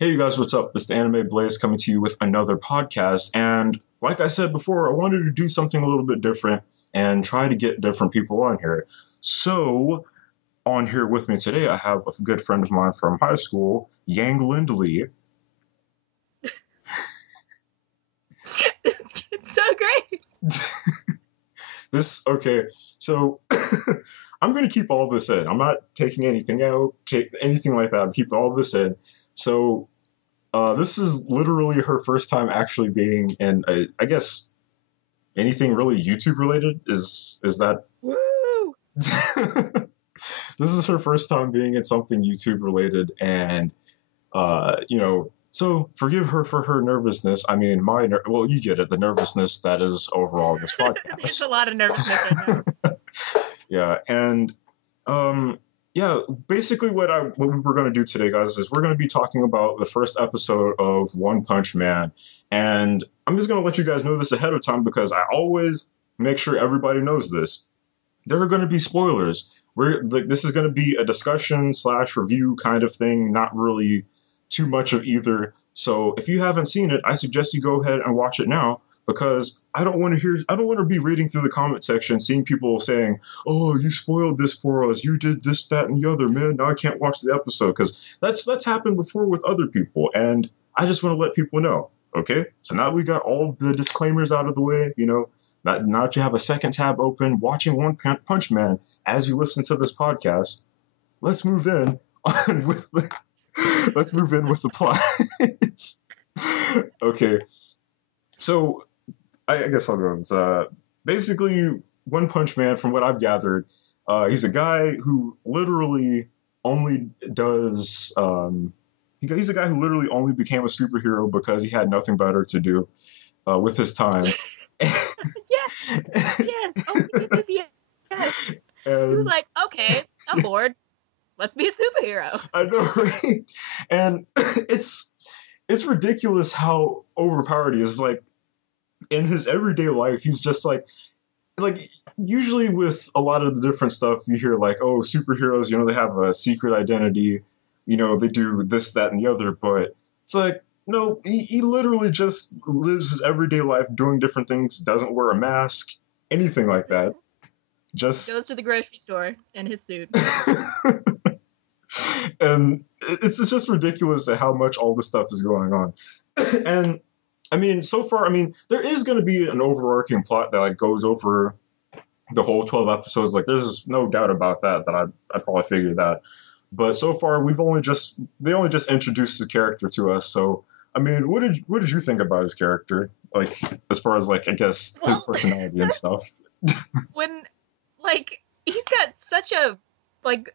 Hey, you guys, what's up? It's the Anime Blaze coming to you with another podcast. And like I said before, I wanted to do something a little bit different and try to get different people on here. So, on here with me today, I have a good friend of mine from high school, Yang Lindley. It's so great. Okay, so I'm going to keep all this in. I'm not taking anything out, take anything like that. I'm keeping all this in. So, this is literally her first time actually being in I guess anything really YouTube related. Is that Woo! this is her first time being in something YouTube related, and so forgive her for her nervousness. I mean, well, you get it, the nervousness that is overall this There's podcast. a lot of nervousness right now. Yeah, and um, yeah, basically what we were going to do today, guys, is we're going to be talking about the first episode of One Punch Man, and I'm just going to let you guys know this ahead of time because I always make sure everybody knows this. There are going to be spoilers. This is going to be a discussion slash review kind of thing, not really too much of either. So if you haven't seen it, I suggest you go ahead and watch it now because I don't want to be reading through the comment section, seeing people saying, "Oh, you spoiled this for us. You did this, that, and the other, man. Now I can't watch the episode," because that's happened before with other people, and I just want to let people know. Okay, so now we got all of the disclaimers out of the way. Now that you have a second tab open, watching One Punch Man as you listen to this podcast, let's move in on with the let's move in with the plot. Okay, so I guess I'll go. It's, basically, One Punch Man, from what I've gathered, he's a guy who literally only does. He's a guy who literally only became a superhero because he had nothing better to do with his time. Yes, yes. Oh my goodness, yes. He was And like, okay, I'm bored. Let's be a superhero. I know, right? And it's ridiculous how overpowered he is. Like in his everyday life, he's just like usually with a lot of the different stuff you hear like, oh, superheroes, they have a secret identity, they do this, that, and the other, but it's like no, he literally just lives his everyday life doing different things, doesn't wear a mask, anything like that. Goes Just to the grocery store in his suit. and it's just ridiculous at how much all this stuff is going on. And I mean, so far, I mean, there is going to be an overarching plot that like goes over the whole 12 episodes. Like, there's no doubt about that. I probably figured that. But so far, they only just introduced his character to us. So, I mean, what did you think about his character? Like, as far as like, I guess his Well, personality and stuff. when he's got such a like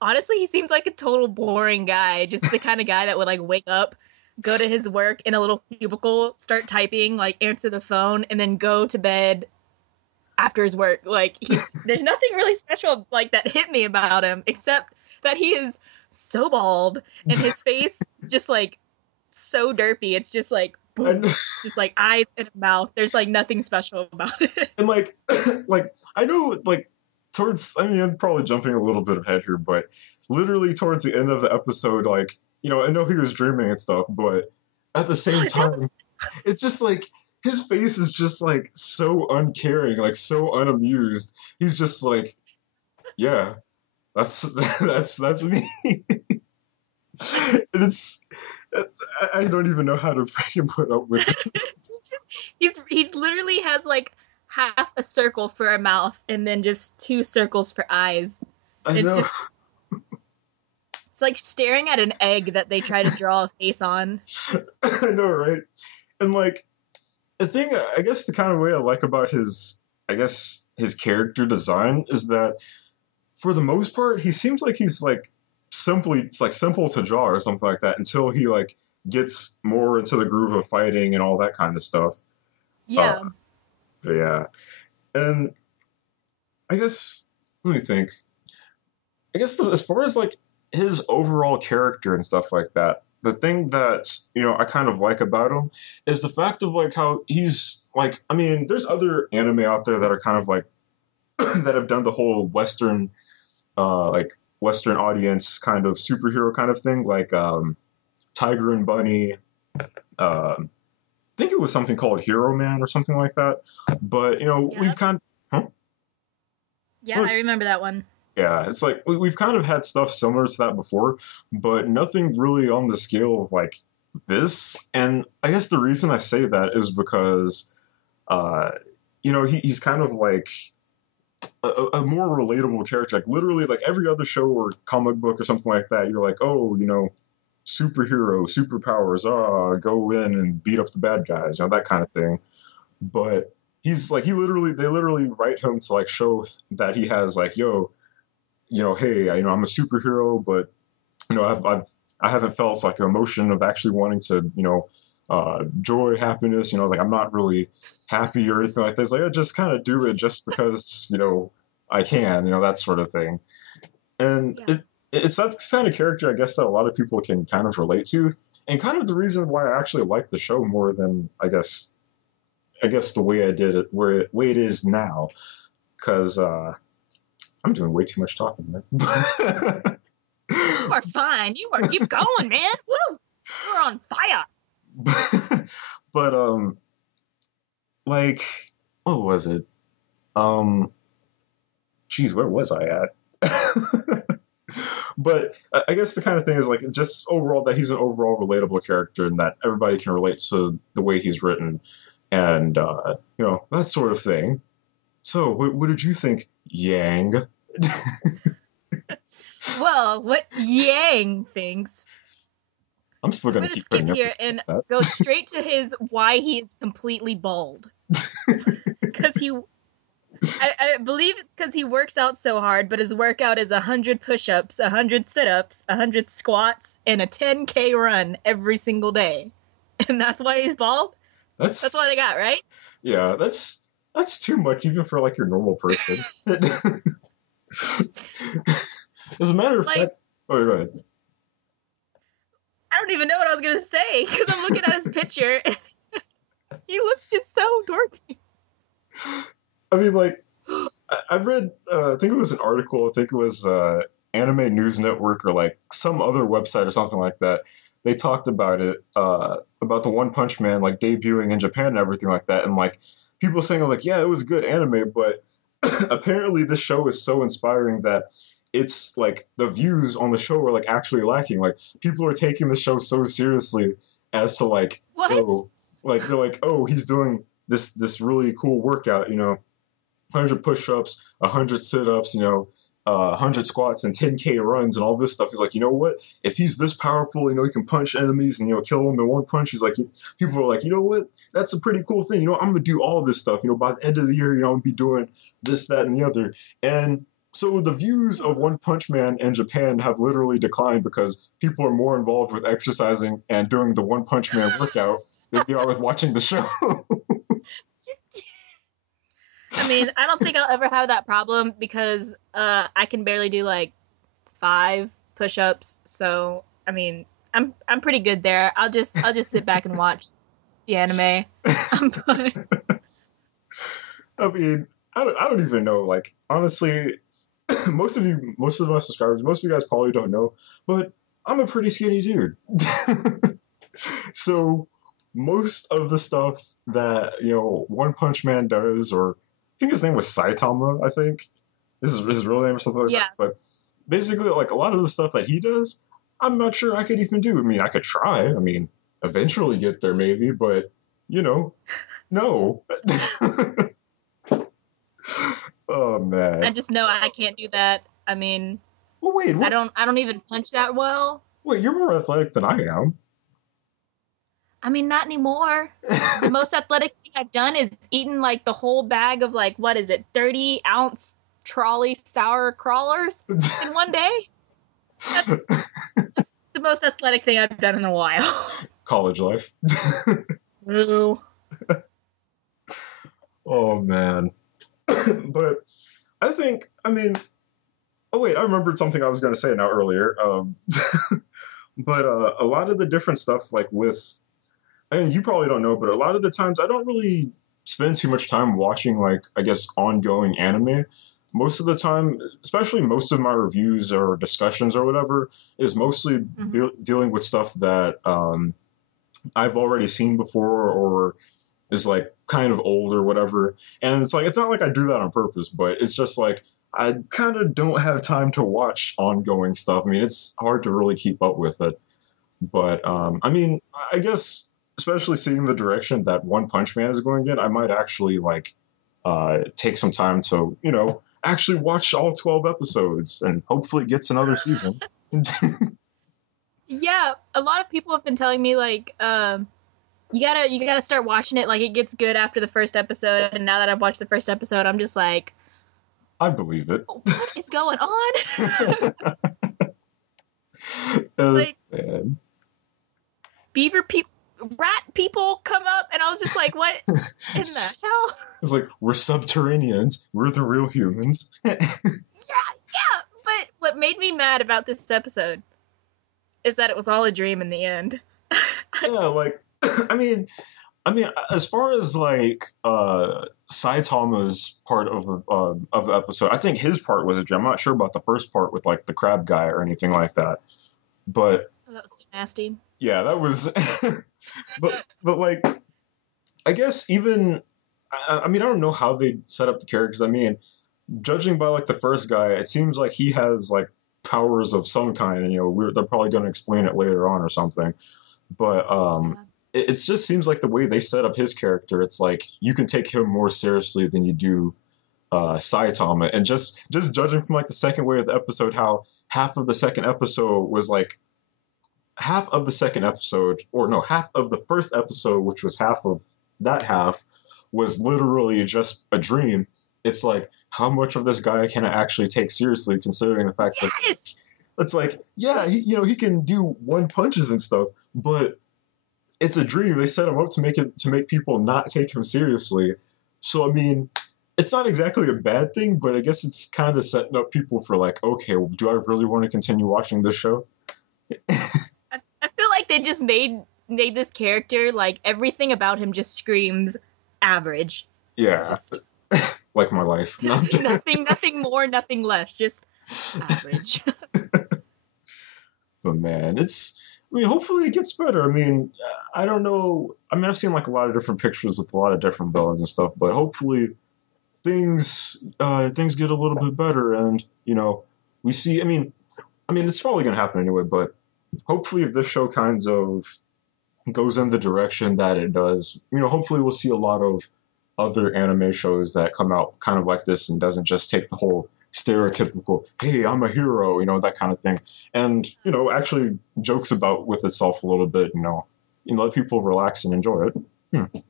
honestly, he seems like a total boring guy. Just the kind of guy that would like wake up, go to his work in a little cubicle, start typing, like answer the phone, and then go to bed after his work. Like there's nothing really special like that hit me about him, except that he is so bald and his face is just like so derpy. It's just like boom, And just like eyes and a mouth. There's like nothing special about it. and like like I know like towards I mean I'm probably jumping a little bit ahead here, but literally towards the end of the episode, like, I know he was dreaming and stuff, but at the same That time, was it's just like his face is just like so uncaring, like so unamused. He's just like, yeah, that's that's me. And I don't even know how to freaking put up with it. he's literally has like half a circle for a mouth and then just two circles for eyes. I It's know. just it's like staring at an egg that they try to draw a face on. I know, right? And like the thing, I guess the kind of way I like about his character design is that for the most part, he seems like he's like it's like simple to draw or something like that until he like gets more into the groove of fighting and all that kind of stuff. Uh, Yeah. but yeah, and I guess let me think. I guess as far as like his overall character and stuff like that, the thing that I kind of like about him is the fact of like how he's like. I mean, there's other anime out there that are kind of like that have done the whole like Western audience kind of superhero kind of thing, like Tiger and Bunny. I think it was something called Hero Man or something like that. But we've Yep. kind of, huh? Yeah, What? I remember that one. Yeah, it's like we've kind of had stuff similar to that before, but nothing really on the scale of like this. And I guess the reason I say that is because, uh, he's kind of like a more relatable character. Like literally, like every other show or comic book or something like that, you're like, oh, superhero, superpowers, go in and beat up the bad guys, that kind of thing. But he's like, they literally write him to like show that he has like, yo, hey, I'm a superhero, but I haven't felt like an emotion of actually wanting to, joy, happiness. Like I'm not really happy or anything like this. Like I just kind of do it just because I can, that sort of thing. And Yeah. it's that kind of character, I guess, that a lot of people can kind of relate to, and kind of the reason why I actually like the show more than I guess the way I did it, way it is now, because I'm doing way too much talking, man. You are fine. You are keep going, man. Woo! You're on fire. but like, what was it? Um, Geez, where was I at? But I guess the kind of thing is like it's just overall that he's an overall relatable character and that everybody can relate to the way he's written, and that sort of thing. So, what did you think, Yang? Well, what Yang thinks. I'm still I'm gonna gonna keep skip putting here emphasis and on go straight to his why he is completely bald. Because I believe it's because he works out so hard, but his workout is 100 push-ups, 100 sit-ups, 100 squats, and a 10K run every single day. And that's why he's bald? that. That's what I got, right? Yeah, that's too much even for like your normal person. As a matter of Like, fact, oh, go ahead. I don't even know what I was gonna say, because I'm looking at his picture, and he looks just so dorky. I mean, like, I read, I think it was an article, I think it was Anime News Network or like some other website or something like that. They talked about it, about the One Punch Man like debuting in Japan and everything like that, and like people saying like, yeah, it was good anime, but apparently this show is so inspiring that it's like the views on the show are like actually lacking. Like people are taking the show so seriously as to like, What? oh, like they're like, oh, he's doing this really cool workout, 100 push-ups, 100 sit-ups, 100 squats and 10K runs and all this stuff. He's like, you know what? If he's this powerful, he can punch enemies and kill them in one punch. He's like, people are like, you know what? That's a pretty cool thing. I'm gonna do all this stuff. By the end of the year, I'm gonna be doing this, that, and the other. And so the views of One Punch Man in Japan have literally declined because people are more involved with exercising and doing the One Punch Man workout than they are with watching the show. I mean, I don't think I'll ever have that problem because I can barely do like 5 push-ups. So, I mean, I'm pretty good there. I'll just sit back and watch the anime. I'm fine. I mean, I don't even know. Like, honestly, most of my subscribers, most of you guys probably don't know, but I'm a pretty skinny dude. So most of the stuff that One Punch Man does, or I think his name was Saitama, I think this is his real name or something like that. Yeah. But basically, like a lot of the stuff that he does, I'm not sure I could even do. I mean, I could try. I mean, eventually get there maybe, but no. Oh I man. just know I can't do that. I mean, Well, wait, I what? don't even punch that well. Wait, you're more athletic than I am. I mean, not anymore. The most athletic thing I've done is eaten like the whole bag of like what is it, 30-ounce trolley sour crawlers in one day. That's the most athletic thing I've done in a while. College life. Ooh. Oh man. But I mean, oh wait, I remembered something I was going to say now earlier. But a lot of the different stuff, like with, and you probably don't know, but a lot of the times I don't really spend too much time watching, like, I guess, ongoing anime. most of the time, especially most of my reviews or discussions or whatever, is mostly Mhm. dealing with stuff that I've already seen before or is like kind of old or whatever. And it's like it's not like I do that on purpose, but it's just like I kind of don't have time to watch ongoing stuff. I mean, it's hard to really keep up with it. But I mean, I guess especially seeing the direction that One Punch Man is going in, I might actually like take some time to actually watch all 12 episodes and hopefully it gets another season. Yeah, a lot of people have been telling me like, you gotta start watching it. Like it gets good after the first episode, and now that I've watched the first episode, I'm just like, I believe it. what is going on? uh, Like man. beaver people, rat people come up, and I was just like, what in the hell? It's like we're subterraneans. We're the real humans. Yeah, yeah. But what made me mad about this episode is that it was all a dream in the end. Yeah, like I mean, as far as like Saitama's part of the episode, I think his part was a gem. I'm not sure about the first part with like the crab guy or anything like that, but Oh, that was so nasty. yeah, that was. but like, I guess even I mean, I don't know how they set up the characters. I mean, judging by like the first guy, it seems like he has like powers of some kind, and they're probably going to explain it later on or something. But Yeah. it just seems like the way they set up his character, it's like you can take him more seriously than you do Saitama. And just judging from like the second way of the episode, how half of the second episode was like half of the second episode, or no, half of the first episode, which was half of that half, was literally just a dream. It's like how much of this guy can I actually take seriously, considering the fact that Yes. it's like, yeah, he can do one punches and stuff, but it's a dream. They set him up to make people not take him seriously. So I mean, it's not exactly a bad thing, but I guess it's kind of setting up people for like, okay, well, do I really want to continue watching this show? I feel like they just made this character like everything about him just screams average. Yeah, Just like my life. No, nothing more, nothing less, just average. but man, it's. I mean, hopefully it gets better. I mean, I don't know. I mean, I've seen like a lot of different pictures with a lot of different villains and stuff, but hopefully things get a little bit better, and we see. I mean, it's probably gonna happen anyway, but hopefully, if this show kind of goes in the direction that it does, hopefully we'll see a lot of other anime shows that come out kind of like this and doesn't just take the whole stereotypical "Hey, I'm a hero," that kind of thing, and actually jokes about with itself a little bit, let people relax and enjoy it.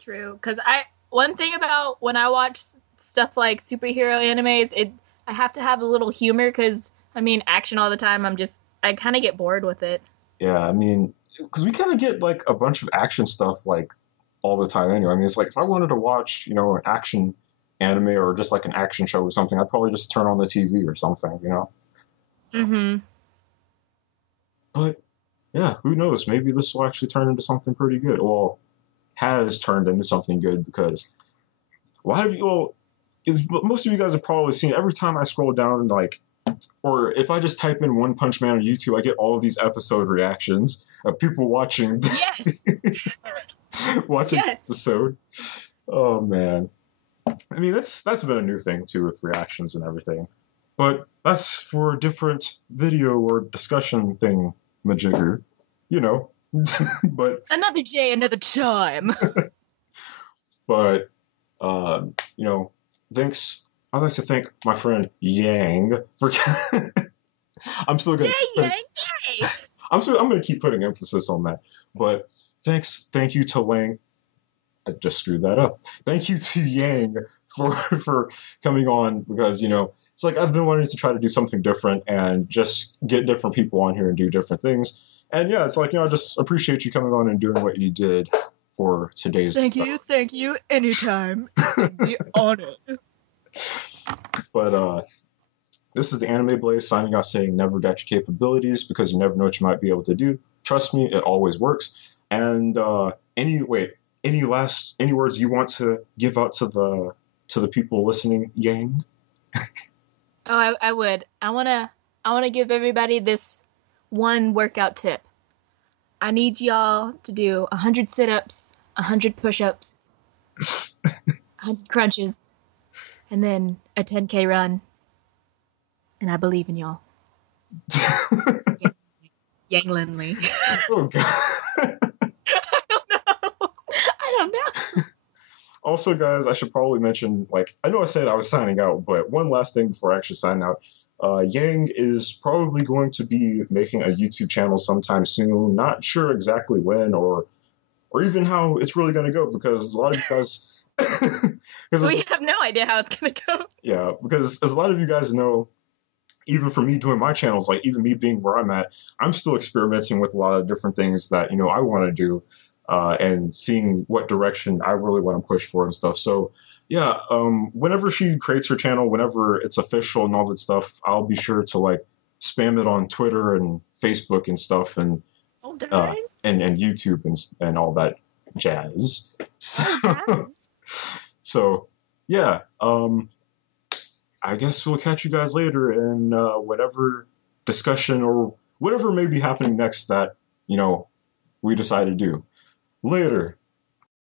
True, because I one thing about when I watch stuff like superhero animes, I have to have a little humor because I mean action all the time. I kind of get bored with it. Yeah, I mean, because we kind of get like a bunch of action stuff like all the time anyway. I mean, it's like if I wanted to watch, an action anime or just like an action show or something, I'd probably just turn on the TV or something. Mm-hmm. But yeah, who knows? Maybe this will actually turn into something pretty good. Well, has turned into something good because a lot of you, well, most of you guys have probably seen every time I scroll down, like, or if I just type in One Punch Man on YouTube, I get all of these episode reactions of people watching Yes. watching the Yes. episode. Oh man. I mean, that's been a new thing too with reactions and everything. But that's for a different video or discussion thing, Majigger. You know. but Another day, another time. but you know, thanks. I'd like to thank my friend Yang for. I'm still gonna. Yay, yay, yay! I'm gonna keep putting emphasis on that. But thank you to Lang. I just screwed that up. Thank you to Yang for coming on because it's like I've been wanting to try to do something different and just get different people on here and do different things. And yeah, it's like I just appreciate you coming on and doing what you did for today's. Thank you, anytime. Be honored. But this is the Anime Blaze signing out saying never doubt your capabilities because you never know what you might be able to do. Trust me, it always works. And any words you want to give out to to the people listening, Yang? Oh, I would. I wanna give everybody this one workout tip. I need y'all to do 100 sit-ups, 100 push-ups, 100 crunches, and then a 10K run. And I believe in y'all. Yang Lindley. Oh god. I don't know. I don't know. Also, guys, I should probably mention, like, I know I said I was signing out, but one last thing before I actually sign out. Yang is probably going to be making a YouTube channel sometime soon. Not sure exactly when or even how it's really going to go, because a lot of you guys, We have no idea how it's gonna go. yeah, because as a lot of you guys know, even for me doing my channels, like even me being where I'm at, I'm still experimenting with a lot of different things that I want to do, and seeing what direction I really want to push for and stuff. So yeah, whenever she creates her channel, whenever it's official and all that stuff, I'll be sure to like spam it on Twitter and Facebook and stuff, and Oh darn. and YouTube and all that jazz. So, darn. so yeah, I guess we'll catch you guys later in whatever discussion or whatever may be happening next that we decide to do. Later.